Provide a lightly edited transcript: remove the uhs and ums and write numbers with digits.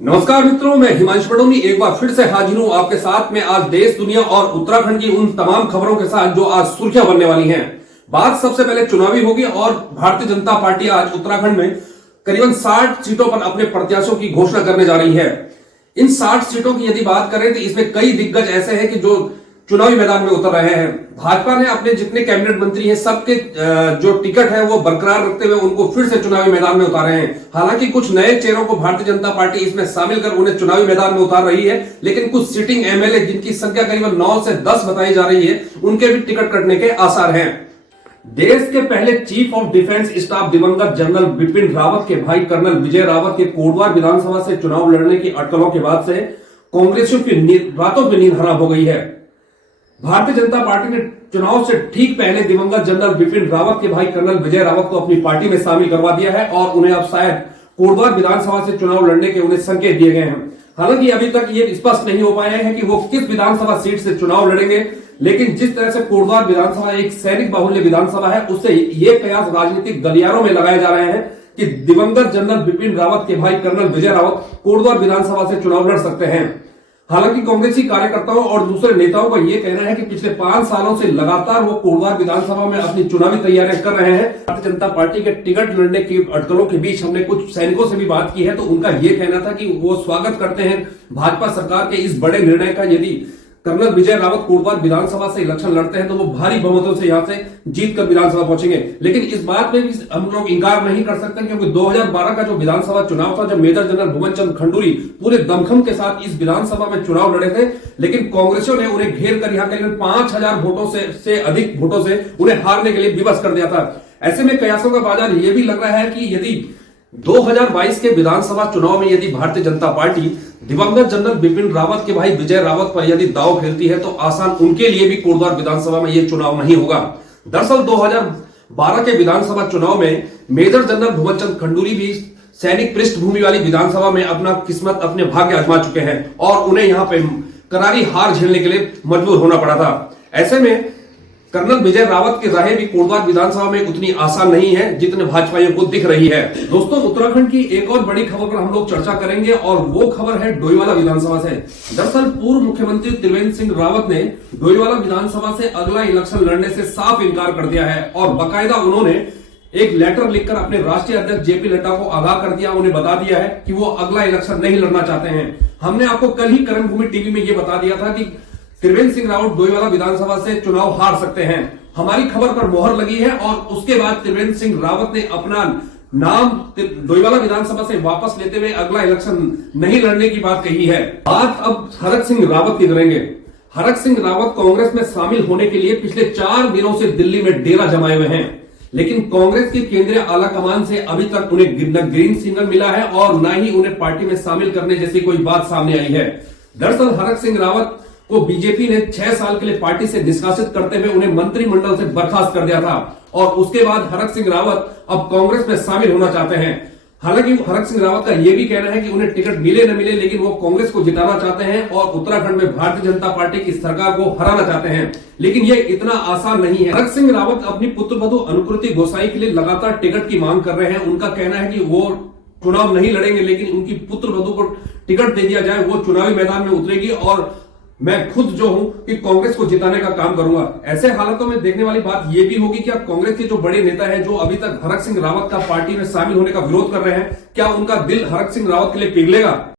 नमस्कार मित्रों, मैं हिमांशु बडोनी एक बार फिर से हाजिर हूं आपके साथ में आज देश दुनिया और उत्तराखंड की उन तमाम खबरों के साथ जो आज सुर्खियां बनने वाली हैं। बात सबसे पहले चुनावी होगी और भारतीय जनता पार्टी आज उत्तराखंड में करीबन 60 सीटों पर अपने प्रत्याशियों की घोषणा करने जा रही है। इन 60 सीटों की यदि बात करें तो इसमें कई दिग्गज ऐसे हैं कि जो चुनावी मैदान में उतर रहे हैं। भाजपा ने अपने जितने कैबिनेट मंत्री हैं सबके जो टिकट है वो बरकरार रखते हुए उनको फिर से चुनावी मैदान में उतारे हैं। हालांकि कुछ नए चेहरों को भारतीय जनता पार्टी इसमें शामिल कर उन्हें चुनावी मैदान में उतार रही है, लेकिन कुछ सिटिंग एमएलए जिनकी संख्या करीबन 9 से 10 बताई जा रही है उनके भी टिकट कटने के आसार हैं। देश के पहले चीफ ऑफ डिफेंस स्टाफ दिवंगत जनरल बिपिन रावत के भाई कर्नल विजय रावत के कोटद्वार विधानसभा से चुनाव लड़ने की अटकलों के बाद से कांग्रेसियों की रातों की नींद हराम हो गई है। भारतीय जनता पार्टी ने चुनाव से ठीक पहले दिवंगत जनरल बिपिन रावत के भाई कर्नल विजय रावत को अपनी पार्टी में शामिल करवा दिया है और उन्हें अब शायद कोटद्वार विधानसभा से चुनाव लड़ने के उन्हें संकेत दिए गए हैं। हालांकि अभी तक ये स्पष्ट नहीं हो पाया है कि वो किस विधानसभा सीट से चुनाव लड़ेंगे, लेकिन जिस तरह से कोटद्वार विधानसभा एक सैनिक बाहुल्य विधानसभा है, उससे ये कयास राजनीतिक गलियारों में लगाए जा रहे हैं कि दिवंगत जनरल बिपिन रावत के भाई कर्नल विजय रावत कोटद्वार विधानसभा से चुनाव लड़ सकते हैं। हालांकि कांग्रेसी कार्यकर्ताओं और दूसरे नेताओं का यह कहना है कि पिछले 5 सालों से लगातार वो कोटद्वार विधानसभा में अपनी चुनावी तैयारियां कर रहे हैं। भारतीय जनता पार्टी के टिकट लड़ने की अटकलों के बीच हमने कुछ सैनिकों से भी बात की है, तो उनका यह कहना था कि वो स्वागत करते हैं भाजपा सरकार के इस बड़े निर्णय का। यदि कर्नल विजय रावत कोटद्वार विधानसभा से इलेक्शन लड़ते हैं तो वो भारी बहुमतों से यहां से जीतकर विधानसभा पहुंचेंगे। लेकिन इस बात में भी हम लोग इंकार नहीं कर सकते क्योंकि 2012 का जो विधानसभा चुनाव था, जब मेजर जनरल भुवन चंद खंडूरी पूरे दमखम के साथ इस विधानसभा में चुनाव लड़े थे, लेकिन कांग्रेसियों ने उन्हें घेर कर यहां करीबन 5000 वोटों से अधिक वोटों से उन्हें हारने के लिए विवश कर दिया था। ऐसे में कयासों का बाजार यह भी लग रहा है कि यदि 2022 के विधानसभा चुनाव में यदि भारतीय जनता पार्टी दिवंगत जनरल बिपिन रावत के भाई विजय रावत पर यदि दांव खेलती है तो आसान उनके लिए भी कोटद्वार विधानसभा में यह चुनाव नहीं होगा। दरअसल 2012 के विधानसभा चुनाव में मेजर जनरल भुवन चंद खंडूरी भी सैनिक पृष्ठभूमि वाली विधानसभा में अपना किस्मत अपने भाग्य आजमा चुके हैं और उन्हें यहां पे करारी हार झेलने के लिए मजबूर होना पड़ा था। ऐसे में कर्नल विजय रावत की राहें भी कोटद्वार विधानसभा में उतनी आसान नहीं है जितने भाजपाइयों को दिख रही है। दोस्तों, उत्तराखंड की एक और बड़ी खबर पर हम लोग चर्चा करेंगे और वो खबर है डोईवाला विधानसभा से। दरअसल पूर्व मुख्यमंत्री त्रिवेंद्र सिंह रावत ने डोईवाला विधानसभा से अगला इलेक्शन लड़ने से साफ इनकार कर दिया है और बाकायदा उन्होंने एक लेटर लिखकर अपने राष्ट्रीय अध्यक्ष जेपी नड्डा को आगाह कर दिया, उन्हें बता दिया है कि वो अगला इलेक्शन नहीं लड़ना चाहते हैं। हमने आपको कल ही कर्मभूमि टीवी में ये बता दिया था कि त्रिवेंद्र सिंह रावत डोईवाला विधानसभा से चुनाव हार सकते हैं। हमारी खबर पर मोहर लगी है और उसके बाद त्रिवेंद्र सिंह रावत ने अपना नाम डोईवाला विधानसभा से वापस लेते हुए अगला इलेक्शन नहीं लड़ने की बात कही है। बात अब हरक सिंह रावत की करेंगे। हरक सिंह रावत कांग्रेस में शामिल होने के लिए पिछले 4 दिनों से दिल्ली में डेरा जमाए हुए हैं, लेकिन कांग्रेस की केंद्रीय आला कमान से अभी तक उन्हें न ग्रीन सिग्नल मिला है और न ही उन्हें पार्टी में शामिल करने जैसी कोई बात सामने आई है। दरअसल हरक सिंह रावत को बीजेपी ने 6 साल के लिए पार्टी से निष्कासित करते हुए उन्हें मंत्रिमंडल से बर्खास्त कर दिया था और उसके बाद हरक सिंह रावत अब कांग्रेस में शामिल होना चाहते हैं। हालांकि हरक सिंह रावत का यह भी कहना है कि उन्हें टिकट मिले न मिले, लेकिन वो कांग्रेस को जिताना चाहते हैं और उत्तराखंड में भारतीय जनता पार्टी की सरकार को हराना चाहते हैं, लेकिन ये इतना आसान नहीं है। हरक सिंह रावत अपनी पुत्रवधू अनुकृति गोसाई के लिए लगातार टिकट की मांग कर रहे हैं। उनका कहना है कि वो चुनाव नहीं लड़ेंगे, लेकिन उनकी पुत्रवधू को टिकट दे दिया जाए, वो चुनावी मैदान में उतरेगी और मैं खुद जो हूं कि कांग्रेस को जिताने का काम करूंगा। ऐसे हालातों में देखने वाली बात यह भी होगी कि कांग्रेस के जो बड़े नेता हैं जो अभी तक हरक सिंह रावत का पार्टी में शामिल होने का विरोध कर रहे हैं, क्या उनका दिल हरक सिंह रावत के लिए पिघलेगा?